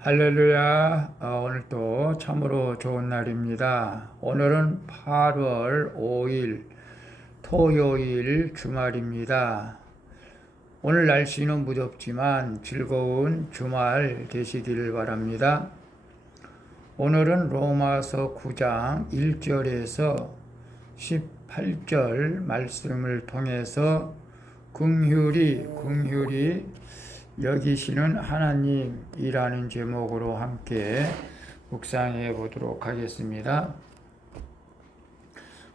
할렐루야. 오늘 또 참으로 좋은 날입니다. 오늘은 8월 5일 토요일 주말입니다. 오늘 날씨는 무덥지만 즐거운 주말 되시기를 바랍니다. 오늘은 로마서 9장 1절에서 18절 말씀을 통해서 긍휼히 여기시는 하나님이라는 제목으로 함께 묵상해 보도록 하겠습니다.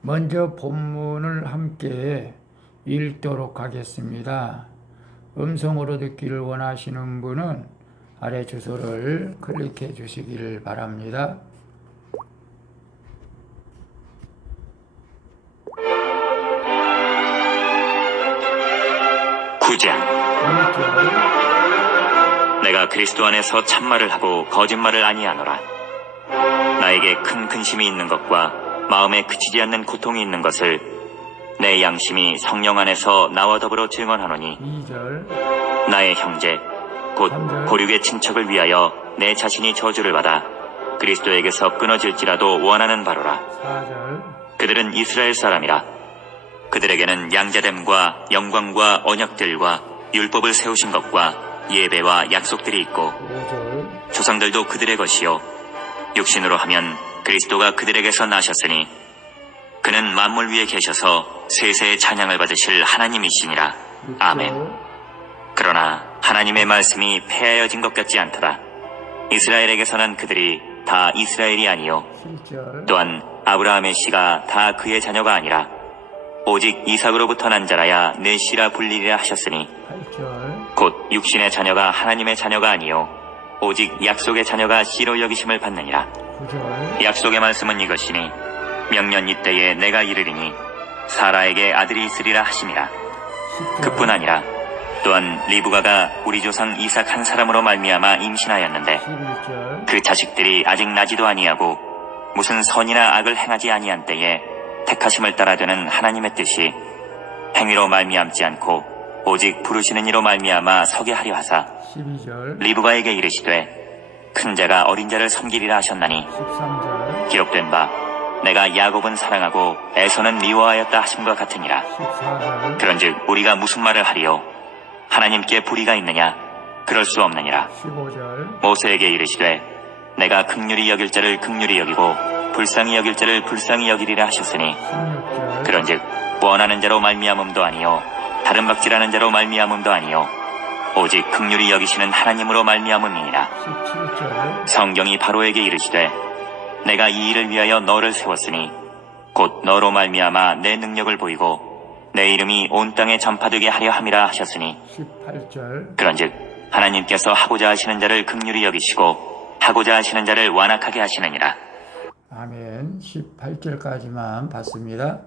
먼저 본문을 함께 읽도록 하겠습니다. 음성으로 듣기를 원하시는 분은 아래 주소를 클릭해 주시기를 바랍니다. 내가 그리스도 안에서 참말을 하고 거짓말을 아니하노라. 나에게 큰 근심이 있는 것과 마음에 그치지 않는 고통이 있는 것을 내 양심이 성령 안에서 나와 더불어 증언하노니 2절 나의 형제 곧 3절 보륙의 친척을 위하여 내 자신이 저주를 받아 그리스도에게서 끊어질지라도 원하는 바로라. 4절 그들은 이스라엘 사람이라. 그들에게는 양자됨과 영광과 언약들과 율법을 세우신 것과 예배와 약속들이 있고 5절 조상들도 그들의 것이요 육신으로 하면 그리스도가 그들에게서 나셨으니 그는 만물 위에 계셔서 세세의 찬양을 받으실 하나님이시니라. 아멘. 그러나 하나님의 말씀이 폐하여진 것 같지 않도다. 이스라엘에게서는 그들이 다 이스라엘이 아니요 7절 또한 아브라함의 씨가 다 그의 자녀가 아니라 오직 이삭으로부터 난 자라야 내 씨라 불리리라 하셨으니 8절 곧 육신의 자녀가 하나님의 자녀가 아니요 오직 약속의 자녀가 씨로 여기심을 받느니라. 9절 약속의 말씀은 이것이니 명년 이때에 내가 이르리니 사라에게 아들이 있으리라 하심이라. 10절 그뿐 아니라 또한 리브가가 우리 조상 이삭 한 사람으로 말미암아 임신하였는데 11절 그 자식들이 아직 나지도 아니하고 무슨 선이나 악을 행하지 아니한 때에 택하심을 따라 되는 하나님의 뜻이 행위로 말미암지 않고 오직 부르시는 이로 말미암아 서게 하려 하사 12절 리브가에게 이르시되 큰 자가 어린 자를 섬기리라 하셨나니 13절 기록된 바 내가 야곱은 사랑하고 에서는 미워하였다 하심과 같으니라. 14절 그런즉 우리가 무슨 말을 하리요? 하나님께 불의가 있느냐? 그럴 수 없느니라. 15절 모세에게 이르시되 내가 긍휼히 여길 자를 긍휼히 여기고 불쌍히 여길 자를 불쌍히 여기리라 하셨으니 16절 그런즉 원하는 자로 말미암음도 아니요 다른 박질하는 자로 말미암음도 아니요 오직 긍휼히 여기시는 하나님으로 말미암음이니라. 17절 성경이 바로에게 이르시되 내가 이 일을 위하여 너를 세웠으니 곧 너로 말미암아 내 능력을 보이고 내 이름이 온 땅에 전파되게 하려 함이라 하셨으니 18절 그런즉 하나님께서 하고자 하시는 자를 긍휼히 여기시고 하고자 하시는 자를 완악하게 하시느니라. 아멘. 18절까지만 봤습니다.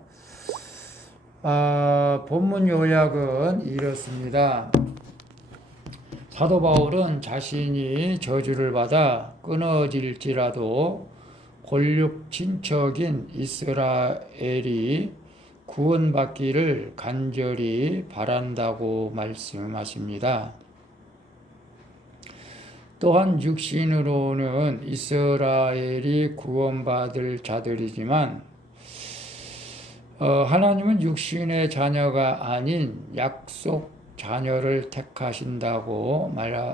본문 요약은 이렇습니다. 사도 바울은 자신이 저주를 받아 끊어질지라도 골육 친척인 이스라엘이 구원받기를 간절히 바란다고 말씀하십니다. 또한 육신으로는 이스라엘이 구원받을 자들이지만 하나님은 육신의 자녀가 아닌 약속 자녀를 택하신다고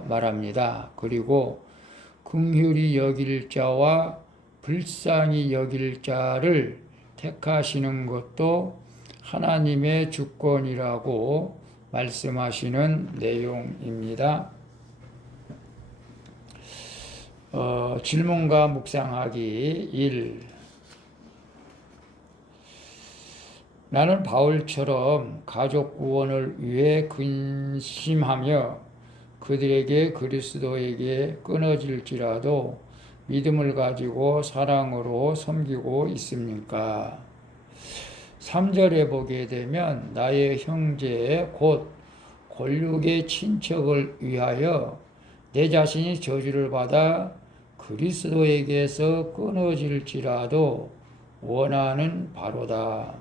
말합니다. 그리고 긍휼히 여길 자와 불쌍히 여길 자를 택하시는 것도 하나님의 주권이라고 말씀하시는 내용입니다. 질문과 묵상하기 1. 나는 바울처럼 가족 구원을 위해 근심하며 그들에게 그리스도에게 끊어질지라도 믿음을 가지고 사랑으로 섬기고 있습니까? 3절에 보게 되면 나의 형제 곧 골육의 친척을 위하여 내 자신이 저주를 받아 그리스도에게서 끊어질지라도 원하는 바로다.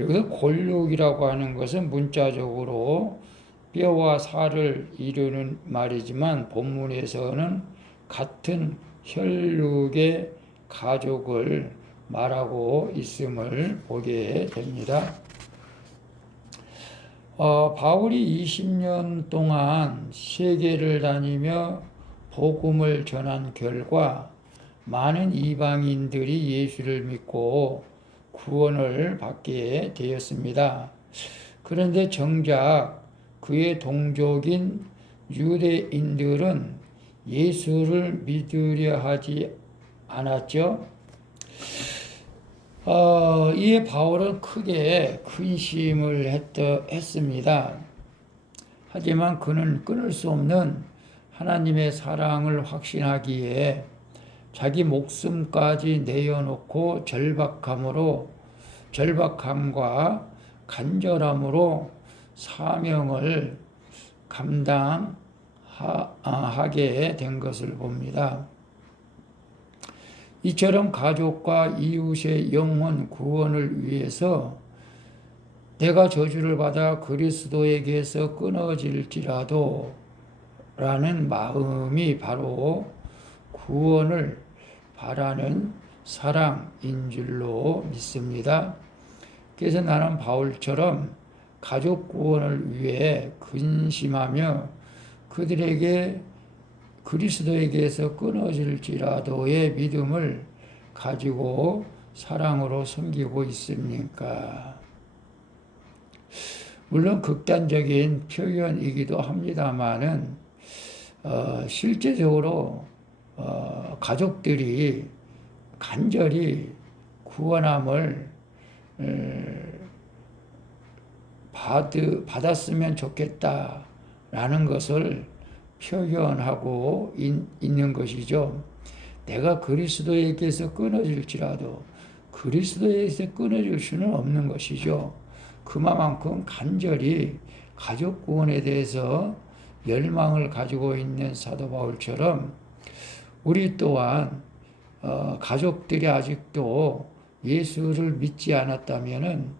여기서 골육이라고 하는 것은 문자적으로 뼈와 살을 이루는 말이지만 본문에서는 같은 혈육의 가족을 말하고 있음을 보게 됩니다. 바울이 20년 동안 세계를 다니며 복음을 전한 결과 많은 이방인들이 예수를 믿고 구원을 받게 되었습니다. 그런데 정작 그의 동족인 유대인들은 예수를 믿으려 하지 않았죠. 이에 바울은 크게 근심을 했습니다. 하지만 그는 끊을 수 없는 하나님의 사랑을 확신하기에 자기 목숨까지 내어놓고 절박함과 간절함으로 사명을 감당하게 된 것을 봅니다. 이처럼 가족과 이웃의 영혼 구원을 위해서 내가 저주를 받아 그리스도에게서 끊어질지라도 라는 마음이 바로 구원을 바라는 사랑인 줄로 믿습니다. 그래서 나는 바울처럼 가족 구원을 위해 근심하며 그들에게 그리스도에게서 끊어질지라도의 믿음을 가지고 사랑으로 섬기고 있습니까? 물론 극단적인 표현이기도 합니다마는 실제적으로 가족들이 간절히 구원함을 받았으면 좋겠다라는 것을 표현하고 있는 것이죠. 내가 그리스도에게서 끊어질지라도 그리스도에게서 끊어질 수는 없는 것이죠. 그만큼 간절히 가족 구원에 대해서 열망을 가지고 있는 사도 바울처럼 우리 또한 가족들이 아직도 예수를 믿지 않았다면은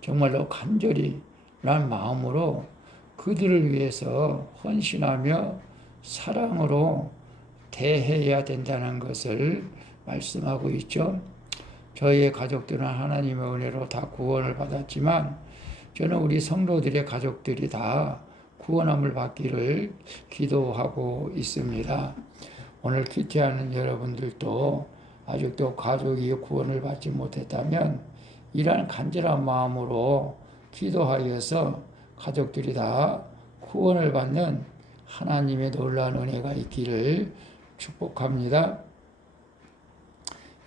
정말로 간절히 난 마음으로 그들을 위해서 헌신하며 사랑으로 대해야 된다는 것을 말씀하고 있죠. 저희의 가족들은 하나님의 은혜로 다 구원을 받았지만 저는 우리 성도들의 가족들이 다 구원함을 받기를 기도하고 있습니다. 오늘 큐티하는 여러분들도 아직도 가족이 구원을 받지 못했다면 이러한 간절한 마음으로 기도하여서 가족들이 다 구원을 받는 하나님의 놀라운 은혜가 있기를 축복합니다.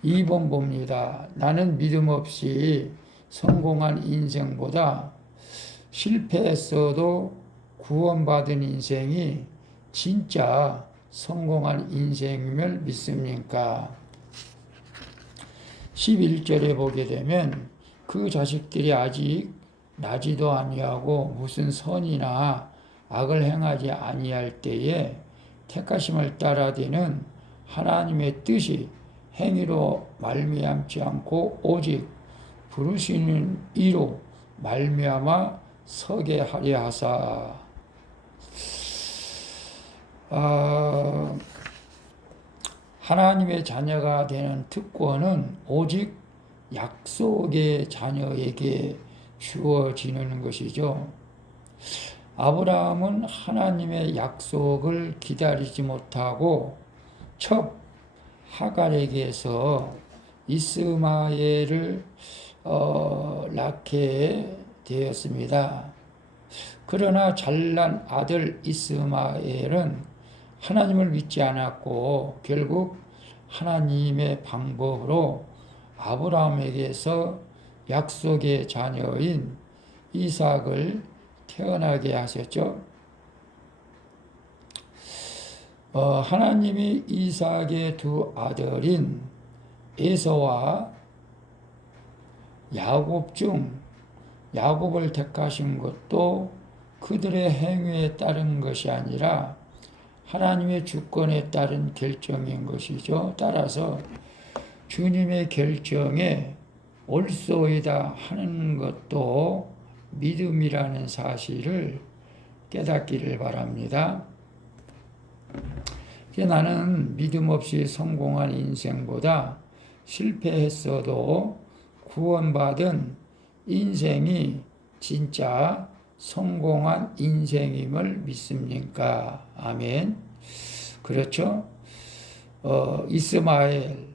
2번 봅니다. 나는 믿음 없이 성공한 인생보다 실패했어도 구원받은 인생이 진짜 성공한 인생임을 믿습니까? 11절에 보게 되면 그 자식들이 아직 나지도 아니하고 무슨 선이나 악을 행하지 아니할 때에 택하심을 따라되는 하나님의 뜻이 행위로 말미암지 않고 오직 부르시는 이로 말미암아 서게 하려 하사. 하나님의 자녀가 되는 특권은 오직 약속의 자녀에게 주어지는 것이죠. 아브라함은 하나님의 약속을 기다리지 못하고 첫 하갈에게서 이스마엘을 낳게 되었습니다. 그러나 잘난 아들 이스마엘은 하나님을 믿지 않았고 결국 하나님의 방법으로 아브라함에게서 약속의 자녀인 이삭을 태어나게 하셨죠. 하나님이 이삭의 두 아들인 에서와 야곱 중 야곱을 택하신 것도 그들의 행위에 따른 것이 아니라 하나님의 주권에 따른 결정인 것이죠. 따라서 주님의 결정에 옳소이다 하는 것도 믿음이라는 사실을 깨닫기를 바랍니다. 나는 믿음 없이 성공한 인생보다 실패했어도 구원받은 인생이 진짜 성공한 인생임을 믿습니까? 아멘. 그렇죠? 이스마엘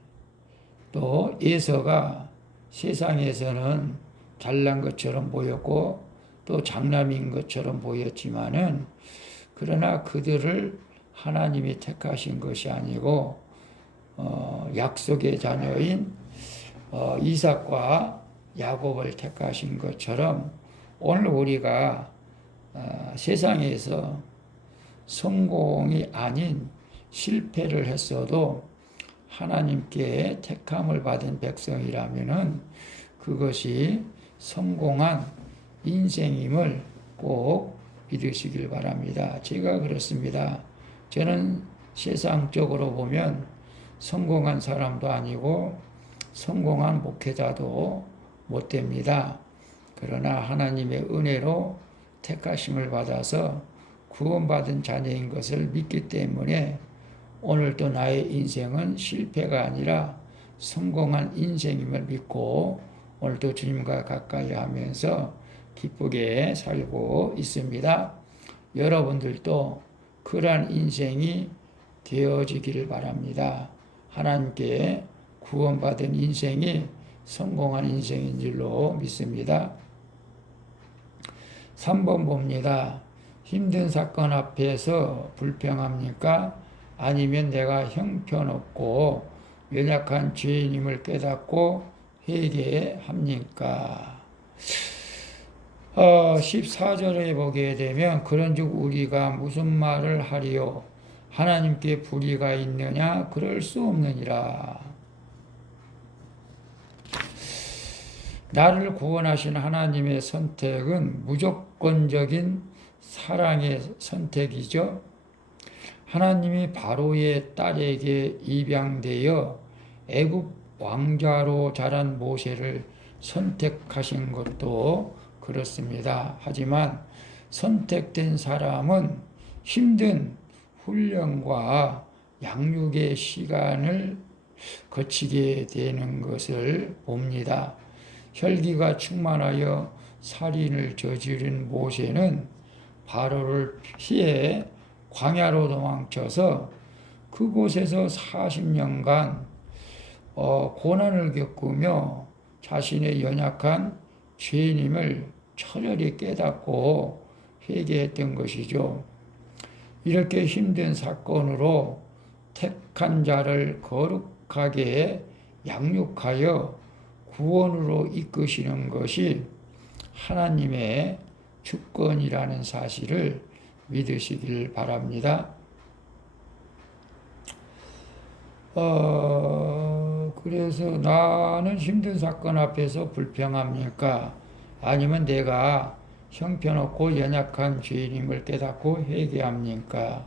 또 에서가 세상에서는 잘난 것처럼 보였고 또 장남인 것처럼 보였지만은 그러나 그들을 하나님이 택하신 것이 아니고 약속의 자녀인 이삭과 야곱을 택하신 것처럼 오늘 우리가 세상에서 성공이 아닌 실패를 했어도 하나님께 택함을 받은 백성이라면은 그것이 성공한 인생임을 꼭 믿으시길 바랍니다. 제가 그렇습니다. 저는 세상적으로 보면 성공한 사람도 아니고 성공한 목회자도 못 됩니다. 그러나 하나님의 은혜로 택하심을 받아서 구원받은 자녀인 것을 믿기 때문에 오늘도 나의 인생은 실패가 아니라 성공한 인생임을 믿고 오늘도 주님과 가까이 하면서 기쁘게 살고 있습니다. 여러분들도 그러한 인생이 되어지기를 바랍니다. 하나님께 구원받은 인생이 성공한 인생인 줄로 믿습니다. 3번 봅니다. 힘든 사건 앞에서 불평합니까? 아니면 내가 형편없고 연약한 죄인임을 깨닫고 회개합니까? 14절에 보게 되면 그런즉 우리가 무슨 말을 하리요? 하나님께 불의가 있느냐? 그럴 수 없느니라. 나를 구원하신 하나님의 선택은 무조건적인 사랑의 선택이죠. 하나님이 바로의 딸에게 입양되어 애굽 왕자로 자란 모세를 선택하신 것도 그렇습니다. 하지만 선택된 사람은 힘든 훈련과 양육의 시간을 거치게 되는 것을 봅니다. 혈기가 충만하여 살인을 저지른 모세는 바로를 피해 광야로 도망쳐서 그곳에서 40년간 고난을 겪으며 자신의 연약한 죄인임을 철저히 깨닫고 회개했던 것이죠. 이렇게 힘든 사건으로 택한 자를 거룩하게 양육하여 구원으로 이끄시는 것이 하나님의 주권이라는 사실을 믿으시길 바랍니다. 그래서 나는 힘든 사건 앞에서 불평합니까? 아니면 내가 형편없고 연약한 죄인임을 깨닫고 회개합니까?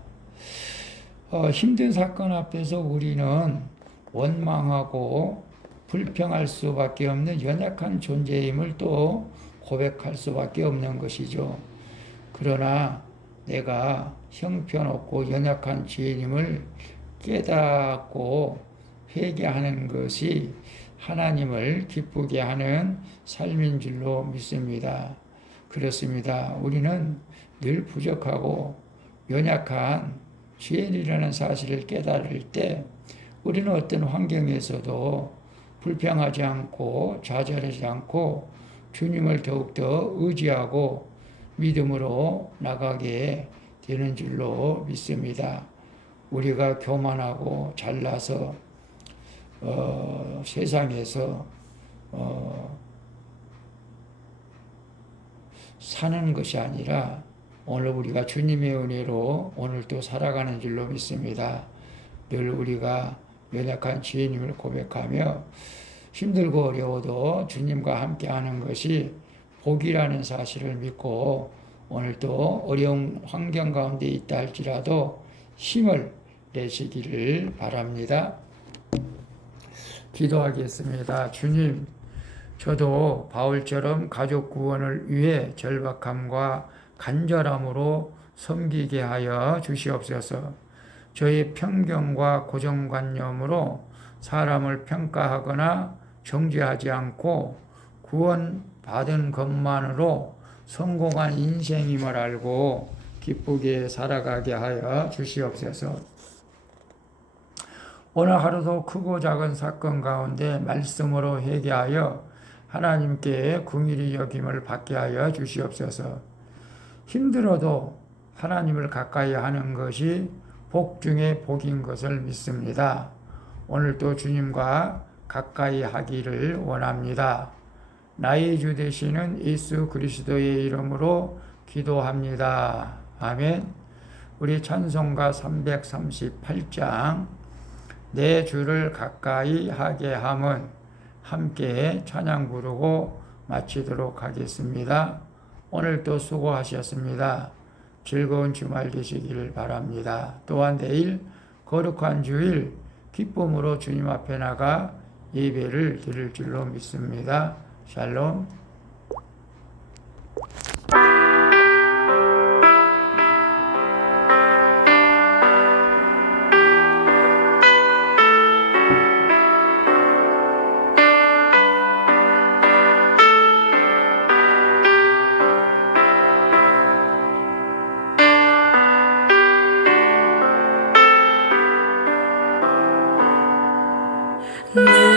힘든 사건 앞에서 우리는 원망하고 불평할 수밖에 없는 연약한 존재임을 또 고백할 수밖에 없는 것이죠. 그러나 내가 형편없고 연약한 죄인임을 깨닫고 회개하는 것이 하나님을 기쁘게 하는 삶인 줄로 믿습니다. 그렇습니다. 우리는 늘 부족하고 연약한 죄인이라는 사실을 깨달을 때 우리는 어떤 환경에서도 불평하지 않고 좌절하지 않고 주님을 더욱더 의지하고 믿음으로 나가게 되는 줄로 믿습니다. 우리가 교만하고 잘나서 세상에서 사는 것이 아니라 오늘 우리가 주님의 은혜로 오늘도 살아가는 줄로 믿습니다. 늘 우리가 연약한 죄인임을 고백하며 힘들고 어려워도 주님과 함께하는 것이 복이라는 사실을 믿고 오늘도 어려운 환경 가운데 있다 할지라도 힘을 내시기를 바랍니다. 기도하겠습니다. 주님, 저도 바울처럼 가족 구원을 위해 절박함과 간절함으로 섬기게 하여 주시옵소서. 저희 편견과 고정관념으로 사람을 평가하거나 정죄하지 않고 구원받은 것만으로 성공한 인생임을 알고 기쁘게 살아가게 하여 주시옵소서. 오늘 하루도 크고 작은 사건 가운데 말씀으로 회개하여 하나님께 긍휼히 여김을 받게 하여 주시옵소서. 힘들어도 하나님을 가까이 하는 것이 복 중에 복인 것을 믿습니다. 오늘도 주님과 가까이 하기를 원합니다. 나의 주 되시는 예수 그리스도의 이름으로 기도합니다. 아멘. 우리 찬송가 338장 내 주를 가까이 하게 함은 함께 찬양 부르고 마치도록 하겠습니다. 오늘도 수고하셨습니다. 즐거운 주말 되시기를 바랍니다. 또한 내일 거룩한 주일 기쁨으로 주님 앞에 나가 예배를 드릴 줄로 믿습니다. 샬롬. 내